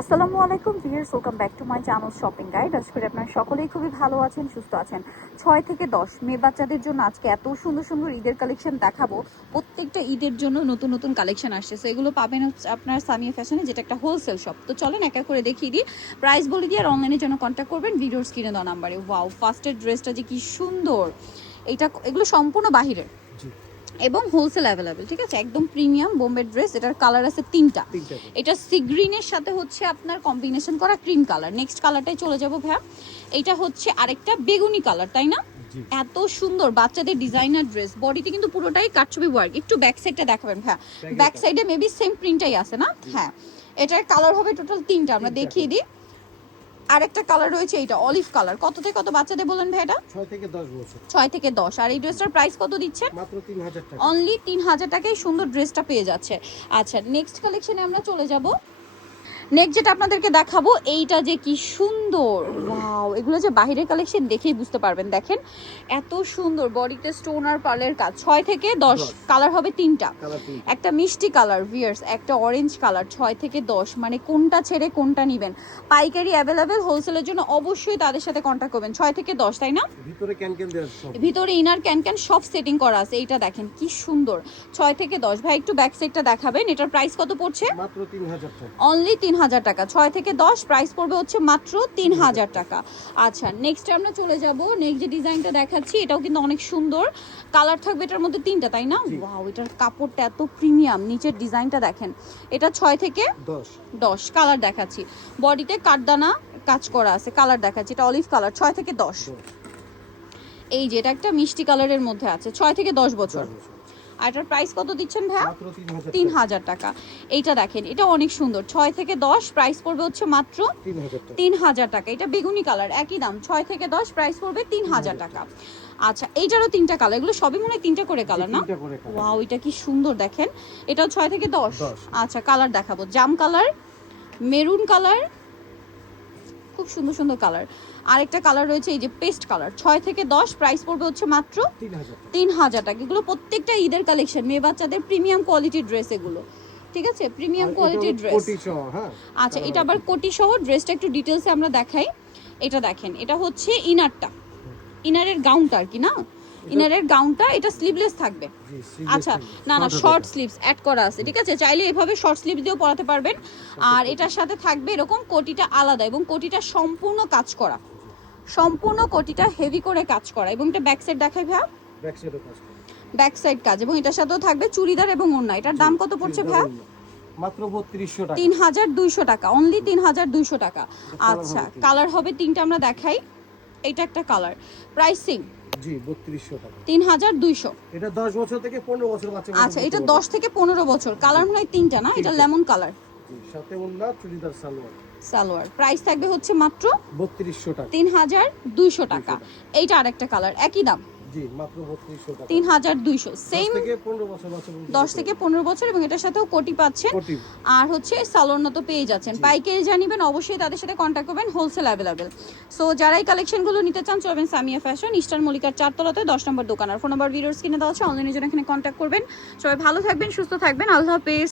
আসসালামু আলাইকুম viewers, welcome back to my channel shopping guide. আশা করি আপনারা সকলেই খুবই ভালো আছেন, সুস্থ আছেন। 6 থেকে 10 মেয়ে বাচ্চাদের জন্য আজকে এত সুন্দর সুন্দর ঈদের কালেকশন দেখাবো। প্রত্যেকটা ঈদের জন্য নতুন নতুন কালেকশন আসছে, সো এগুলো পাবেন হচ্ছে আপনার সামিয়া ফ্যাশনে, যেটা একটা হোলসেল শপ। তো চলেন এক এক করে দেখিয়ে দিই, প্রাইস বলে দিয়ে আর অনলাইনের জন্য কন্ট্যাক্ট করবেন ভিডিওর স্ক্রিনে দেওয়া নাম্বারে। ওয়াও, ফার্স্টের ড্রেসটা যে কি সুন্দর! এগুলো সম্পূর্ণ বাহিরের এবং হোলসেল অ্যাভেলেবেল, ঠিক আছে? একদম প্রিমিয়াম বোম্বে ড্রেস। এটার কালার আছে তিনটা। এটা সি গ্রিনের সাথে হচ্ছে আপনার কম্বিনেশন করা ক্রিম কালার। নেক্সট কালারটাই চলে যাবো ভাইয়া। এটা হচ্ছে আরেকটা বেগুনি কালার, তাই না? এত সুন্দর বাচ্চাদের ডিজাইনার ড্রেস, বডিতে কিন্তু পুরোটাই কাটছবি ওয়ার্ক। একটু ব্যাক সাইডটা দেখাবেন ভাইয়া। ব্যাক সাইডে মেবি সেম প্রিন্টটাই আছে না? হ্যাঁ, এটার কালার হবে টোটাল তিনটা, আমরা দেখিয়ে দিই। আরেকটা কালার রয়েছে, এটা অলিভ কালার। কত থেকে কত বাচ্চাদের বলেন ভাই? এটা 6 থেকে 10 বছর। 6 থেকে 10। আর এই ড্রেসটার প্রাইস কত দিচ্ছে? মাত্র 3000 টাকা। অনলি 3000 টাকায় সুন্দর ড্রেসটা পেয়ে যাচ্ছে। আচ্ছা, নেক্সট কালেকশনে আমরা চলে যাব। নেক্সট যেটা আপনাদেরকে দেখাবো, এইটা যে কি সুন্দর! ওয়াও, এগুলো যে বাহিরের কালেকশন দেখেই বুঝতে পারবেন। দেখেন এত সুন্দর, বডিতে স্টোন আর পার্লের কাজ। 6 থেকে 10, কালার হবে তিনটা। একটা মিষ্টি কালার ভিয়ার্স, একটা অরেঞ্জ কালার। 6 থেকে 10, মানে কোনটা ছেড়ে কোনটা নেবেন। পাইকারি অ্যাভেলেবেল, হোলসেলের জন্য অবশ্যই তাদের সাথে কন্ট্যাক্ট করবেন। 6 থেকে 10, তাই না? ভিতরে ক্যান দেওয়া সব, ভিতরে ইনার ক্যান সব সেটিং করা আছে। এইটা দেখেন কি সুন্দর। 6 থেকে 10। ভাই একটু ব্যাক সাইডটা দেখাবেন। এটার প্রাইস কত পড়ছে? মাত্র 3000 টাকা। অনলি 3000 টাকা। 6 থেকে 10, প্রাইস পড়বে হচ্ছে মাত্র 3000 টাকা। আচ্ছা, নেক্সট আমরা চলে যাব। নেক্সট যে ডিজাইনটা দেখাচ্ছি, এটাও কিন্তু অনেক সুন্দর। কালার থাকবে এটার মধ্যে তিনটা, তাই না? ওয়াও, এটার কাপড়টা এত প্রিমিয়াম। নিচের ডিজাইনটা দেখেন। এটা 6 থেকে 10। কালার দেখাচ্ছি, বডিতে কাঠদানা কাজ করা আছে। কালার দেখাচ্ছি, এটা অলিভ কালার। 6 থেকে 10। এই যে এটা একটা মিষ্টি কালারের মধ্যে আছে। 6 থেকে 10 বছর। আর এটার প্রাইস কত দিচ্ছেন ভাইয়া? মাত্র 3000 টাকা। এইটা দেখেন, এটা অনেক সুন্দর। 6 থেকে 10, প্রাইস পড়বে হচ্ছে মাত্র 3000 টাকা। এটা বেগুনি কালার, একই দাম। 6 থেকে 10, প্রাইস পড়বে 3000 টাকা। আচ্ছা, এইটারও তিনটা কালার। এগুলো সবই মনে হয় তিনটা করে কালার, না? ওয়াও, এটা কি সুন্দর দেখেন। এটাও 6 থেকে 10। আচ্ছা, কালার দেখাবো। জাম কালার, মেরুন কালার, খুব সুন্দর সুন্দর কালার। আরেকটা কালার রয়েছে এই যে পেস্ট কালার। 6 থেকে 10, প্রাইস পড়বে হচ্ছে মাত্র 3000 টাকা। এগুলো প্রত্যেকটা ঈদের কালেকশন, মেয়ে বাচ্চাদের প্রিমিয়াম কোয়ালিটির ড্রেস এগুলো, ঠিক আছে? প্রিমিয়াম কোয়ালিটির ড্রেস। আচ্ছা, এটা আবার কোটি সহ। ড্রেসটা একটু ডিটেলসে আমরা দেখাই। এটা দেখেন, এটা হচ্ছে ইনারটা, ইনারের গাউনটা আর কি, না? ইনারের গাউনটা এটা স্লিভলেস থাকবে। আচ্ছা, না না, শর্ট স্লিভস অ্যাড করা আছে, ঠিক আছে? চাইলে এভাবে শর্ট স্লিভ দিয়েও পরাতে পারবেন। আর এটার সাথে থাকবে এরকম কোটিটা আলাদা, এবং কোটিটা সম্পূর্ণ কাজ করা, সম্পূর্ণ কোটিটা হেভি করে কাজ করা। এবং এটা ব্যাক সাইড দেখাই ভাইয়া। ব্যাক সাইড কাজ, এবং এটার সাথেও থাকবে চুড়িদার এবং ওড়না। এটার দাম কত পড়ছে ভাইয়া? মাত্র 3200 টাকা। 3200 টাকা, অনলি 3200 টাকা। আচ্ছা, কালার হবে তিনটা, আমরা দেখাই। এটা একটা কালার, প্রাইসিং জি 3200 টাকা। 3200। এটা 10 বছর থেকে 15 বছর বাচ্চা। আচ্ছা, এটা 10 থেকে 15 বছর। কালার মনে হয় তিনটা, না? এটা লেমন কালার, সাথে ওন্না চুড়িদার সালোয়ার। প্রাইস থাকবে হচ্ছে মাত্র 3200 টাকা। 3200 টাকা। এইটা আরেকটা কালার, একই দাম। জি মাত্র 3200 টাকা। 3200, সেম। 10 থেকে 15 বছর বাচ্চা। 10 থেকে 15 বছর, এবং এটার সাথেও কোটি পাচ্ছেন। আর হচ্ছে সালোয়ার তো পেয়ে যাচ্ছেন। পাইকারি জানিবেন, অবশ্যই তাদের সাথে কন্ট্যাক্ট করবেন। Wholesale available. সো যারা এই কালেকশনগুলো নিতে চান, চলবেন সামিয়া ফ্যাশন, ইস্টার্ন মল্লিকার 4 তলাতে 10 নম্বর দোকান। আর ফোন নাম্বার ভিডিওর স্ক্রিনে দেওয়া আছে, অনলাইনের জন্য এখানে কন্ট্যাক্ট করবেন। সবাই ভালো থাকবেন, সুস্থ থাকবেন। আল্লাহ হাফেজ।